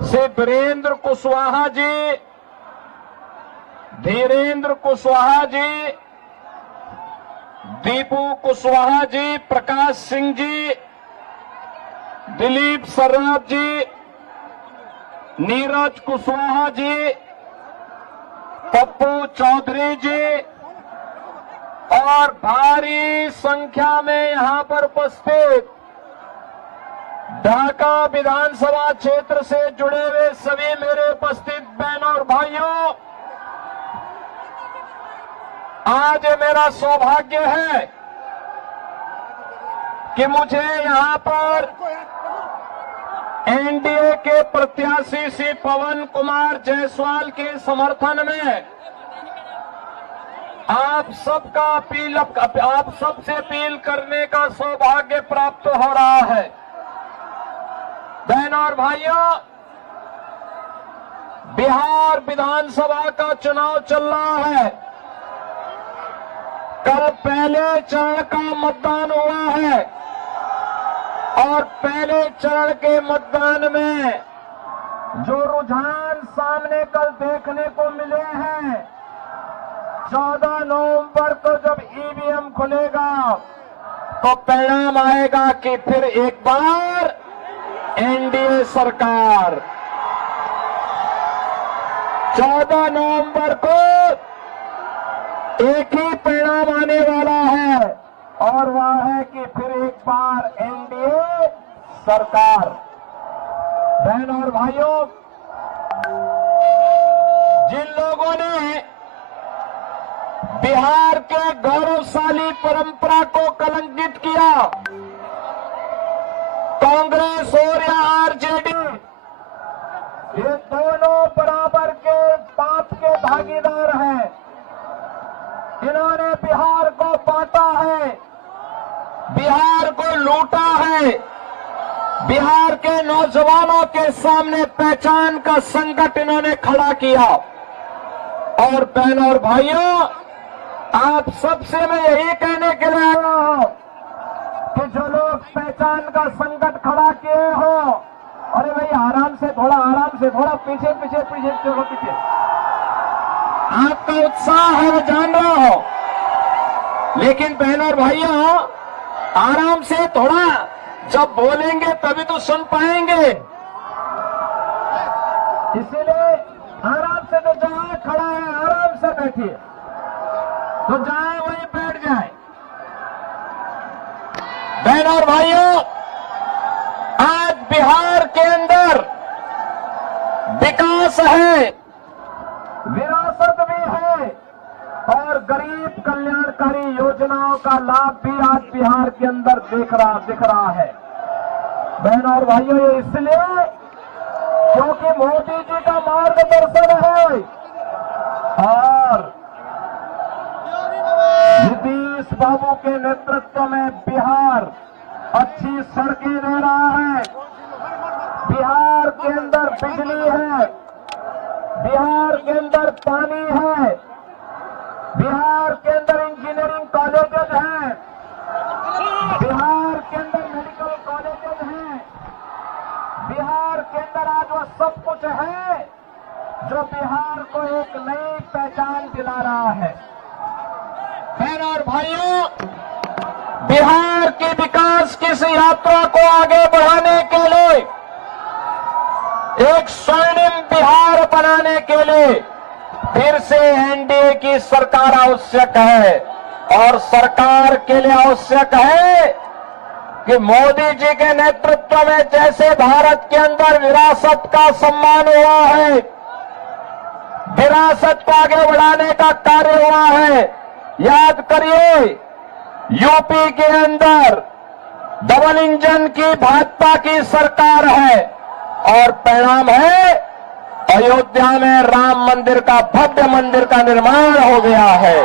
से वीरेंद्र कुशवाहा जी, धीरेन्द्र कुशवाहा जी, दीपू कुशवाहा जी, प्रकाश सिंह जी, दिलीप सर्राफ जी, नीरज कुशवाहा जी, पप्पू चौधरी जी और भारी संख्या में यहां पर उपस्थित ढाका विधानसभा क्षेत्र से जुड़े हुए सभी मेरे उपस्थित बहनों और भाइयों, आज मेरा सौभाग्य है कि मुझे यहां पर एनडीए के प्रत्याशी श्री पवन कुमार जायसवाल के समर्थन में आप सबसे अपील करने का सौभाग्य प्राप्त हो रहा है। बहनों और भाइयों, बिहार विधानसभा का चुनाव चल रहा है। कल पहले चरण का मतदान हुआ है और पहले चरण के मतदान में जो रुझान सामने कल देखने को मिले हैं, 14 नवंबर को जब ईवीएम खुलेगा तो परिणाम आएगा कि फिर एक बार एनडीए सरकार। 14 नवंबर को एक ही परिणाम आने वाला है और वह है कि फिर एक बार एनडीए सरकार। बहनों और भाइयों, जिन लोगों ने बिहार के गौरवशाली परंपरा को कलंकित किया, कांग्रेस और या आरजेडी, ये दोनों बराबर के पाप के भागीदार हैं। इन्होंने बिहार को बांटा है, बिहार को लूटा है, बिहार के नौजवानों के सामने पहचान का संकट इन्होंने खड़ा किया। और बहनों और भाइयों, आप सबसे मैं यही कहने के लिए आया हूं कि जो लोग पहचान का संकट खड़ा किए हो, अरे भाई आराम से थोड़ा पीछे चलो पीछे। आपका उत्साह है, मैं जान रहा हूं, लेकिन बहनों और भाइयों आराम से थोड़ा, जब बोलेंगे तभी तो सुन पाएंगे। इसीलिए आराम से, तो जहां खड़ा है आराम से बैठिए, तो जहां वहीं बैठ जाए। बहनों और भाइयों, आज बिहार के अंदर विकास है, विरासत भी है और गरीब कल्याणकारी योजनाओं का लाभ भी आज बिहार के अंदर दिख रहा है। बहनों और भाइयों, ये इसलिए क्योंकि मोदी जी का मार्गदर्शन है और नीतीश बाबू के नेतृत्व में बिहार अच्छी सड़कें दे रहा है, बिहार के अंदर बिजली है, बिहार के अंदर पानी है, बिहार के अंदर इंजीनियरिंग कॉलेजेस हैं, बिहार के अंदर मेडिकल कॉलेजेस हैं, बिहार के अंदर आज वो सब कुछ है जो बिहार को एक नई पहचान दिला रहा है। बहनों और भाइयों, बिहार के विकास की इस यात्रा को आगे बढ़ाने के लिए, एक स्वर्णिम बिहार बनाने के लिए फिर से एनडीए की सरकार आवश्यक है। और सरकार के लिए आवश्यक है कि मोदी जी के नेतृत्व में जैसे भारत के अंदर विरासत का सम्मान हुआ है, विरासत को आगे बढ़ाने का कार्य हुआ है। याद करिए, यूपी के अंदर डबल इंजन की भाजपा की सरकार है और परिणाम है अयोध्या में राम मंदिर का, भव्य मंदिर का निर्माण हो गया है।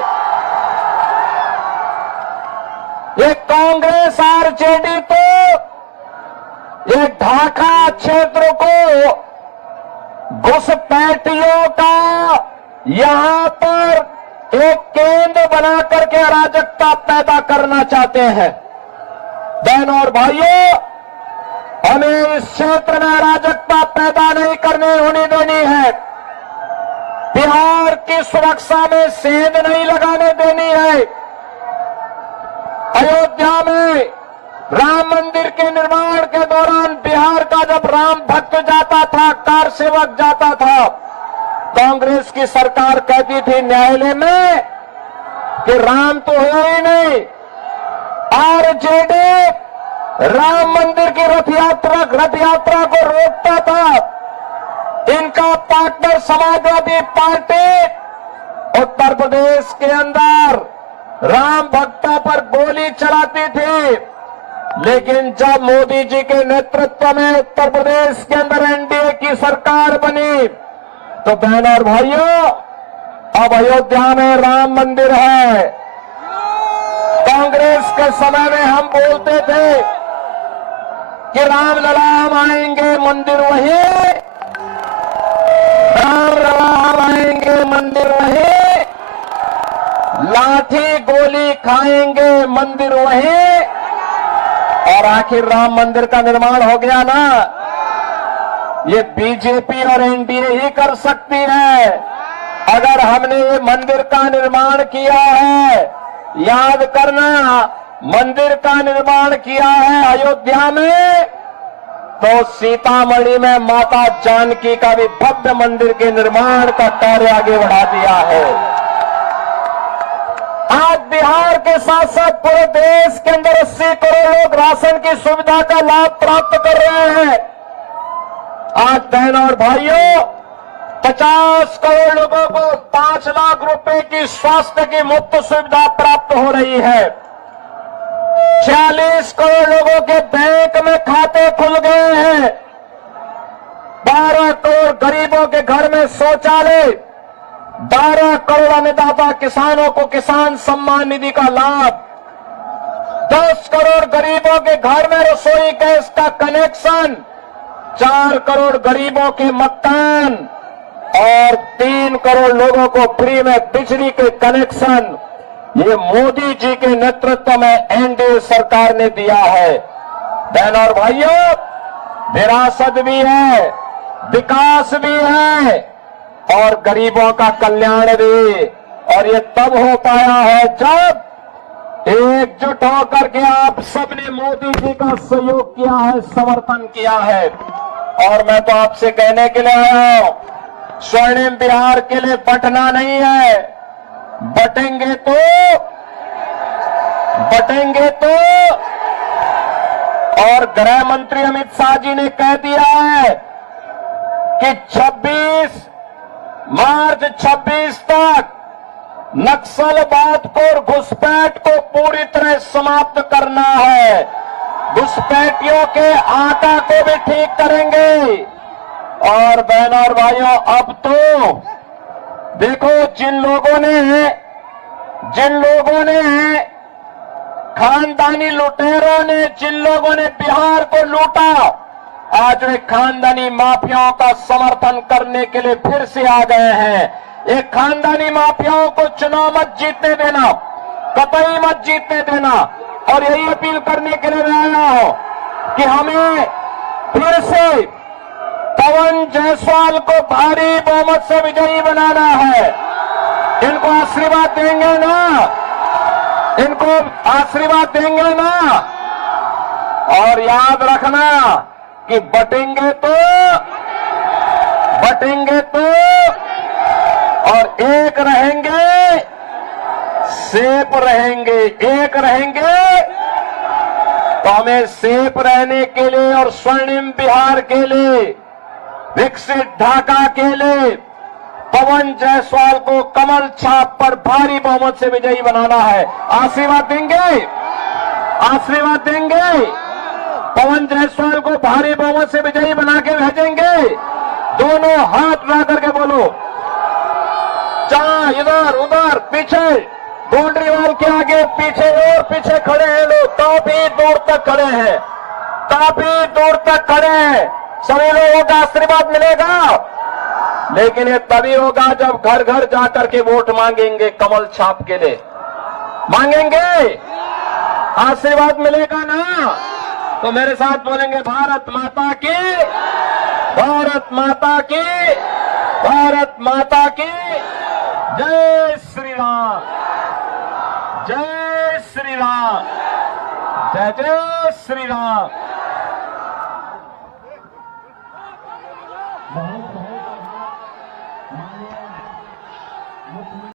ये कांग्रेस आरजेडी तो ये ढाका क्षेत्र को घुसपैठियों का यहां पर एक केंद्र बना करके अराजकता पैदा करना चाहते हैं। बहनों और भाइयों, हमें इस क्षेत्र में अराजकता पैदा नहीं कर नहीं होने देनी है। बिहार की सुरक्षा में सेंध नहीं लगाने देनी है। अयोध्या में राम मंदिर के निर्माण के दौरान बिहार का जब राम भक्त जाता था, कार सेवक जाता था, कांग्रेस की सरकार कहती थी न्यायालय में कि राम तो है ही नहीं। आरजेडी राम मंदिर की रथ यात्रा को रोकता था। इनका पार्टनर समाजवादी पार्टी उत्तर प्रदेश के अंदर राम भक्तों पर गोली चलाती थी, लेकिन जब मोदी जी के नेतृत्व में उत्तर प्रदेश के अंदर एनडीए की सरकार बनी तो बहनों और भाइयों अब अयोध्या में राम मंदिर है। कांग्रेस के समय में हम बोलते थे कि राम लला हम आएंगे मंदिर वहीं, राम लला हम आएंगे मंदिर वहीं, लाठी गोली खाएंगे मंदिर वहीं, और आखिर राम मंदिर का निर्माण हो गया ना। ये बीजेपी और एनडीए ही कर सकती है। अगर हमने ये मंदिर का निर्माण किया है, याद करना, मंदिर का निर्माण किया है अयोध्या में, तो सीतामढ़ी में माता जानकी का भी भव्य मंदिर के निर्माण का कार्य आगे बढ़ा दिया है। आज बिहार के साथ साथ पूरे देश के अंदर 80 करोड़ लोग राशन की सुविधा का लाभ प्राप्त कर रहे हैं। आज बहनों और भाइयों 50 करोड़ लोगों को 5 लाख रुपए की स्वास्थ्य की मुफ्त सुविधा प्राप्त हो रही है। 46 करोड़ लोगों के बैंक में खाते खुल गए हैं। 12 करोड़ गरीबों के घर में शौचालय, 12 करोड़ अन्नदाता किसानों को किसान सम्मान निधि का लाभ, 10 करोड़ गरीबों के घर में रसोई गैस का कनेक्शन, 4 करोड़ गरीबों के मकान और 3 करोड़ लोगों को फ्री में बिजली के कनेक्शन, ये मोदी जी के नेतृत्व में एनडीए सरकार ने दिया है। बहनों और भाइयों, विरासत भी है, विकास भी है और गरीबों का कल्याण भी। और ये तब हो पाया है जब एकजुट होकर के आप सबने मोदी जी का सहयोग किया है, समर्थन किया है। और मैं तो आपसे कहने के लिए आया हूं, स्वर्णिम बिहार के लिए बंटना नहीं है, बटेंगे तो और गृह मंत्री अमित शाह जी ने कह दिया है कि 26 मार्च तक नक्सलवाद को और घुसपैठ को पूरी तरह समाप्त करना है। घुसपैठियों के आटा को भी ठीक करेंगे। और बहनों और भाइयों, अब तो देखो जिन लोगों ने खानदानी लुटेरों ने, जिन लोगों ने बिहार को लूटा, आज वे खानदानी माफियाओं का समर्थन करने के लिए फिर से आ गए हैं। ये खानदानी माफियाओं को चुनाव मत जीतने देना, कतई मत जीतने देना। और यही अपील करने के लिए मैं आया हूं कि हमें फिर से पवन जायसवाल को भारी बहुमत से विजयी बनाना है। इनको आशीर्वाद देंगे ना, इनको आशीर्वाद देंगे ना। और याद रखना कि बटेंगे तो और एक रहेंगे, सेफ रहेंगे। एक रहेंगे तो हमें सेफ रहने के लिए और स्वर्णिम बिहार के लिए, विकसित ढाका के लिए पवन जायसवाल को कमल छाप पर भारी बहुमत से विजयी बनाना है। आशीर्वाद देंगे, आशीर्वाद देंगे। पवन जायसवाल को भारी बहुमत से विजयी बना के भेजेंगे। दोनों हाथ ला करके बोलो, जहां इधर उधर पीछे बाउंड्री वॉल के आगे पीछे और पीछे खड़े हैं लोग, काफी दूर तक खड़े हैं, काफी दूर तक खड़े हैं। सभी लोगों का आशीर्वाद मिलेगा, लेकिन ये तभी होगा जब घर घर जाकर के वोट मांगेंगे, कमल छाप के लिए मांगेंगे। आशीर्वाद मिलेगा ना, तो मेरे साथ बोलेंगे भारत माता की भारत माता की, भारत माता की जय श्री राम, जय श्री राम, जय जय श्री राम।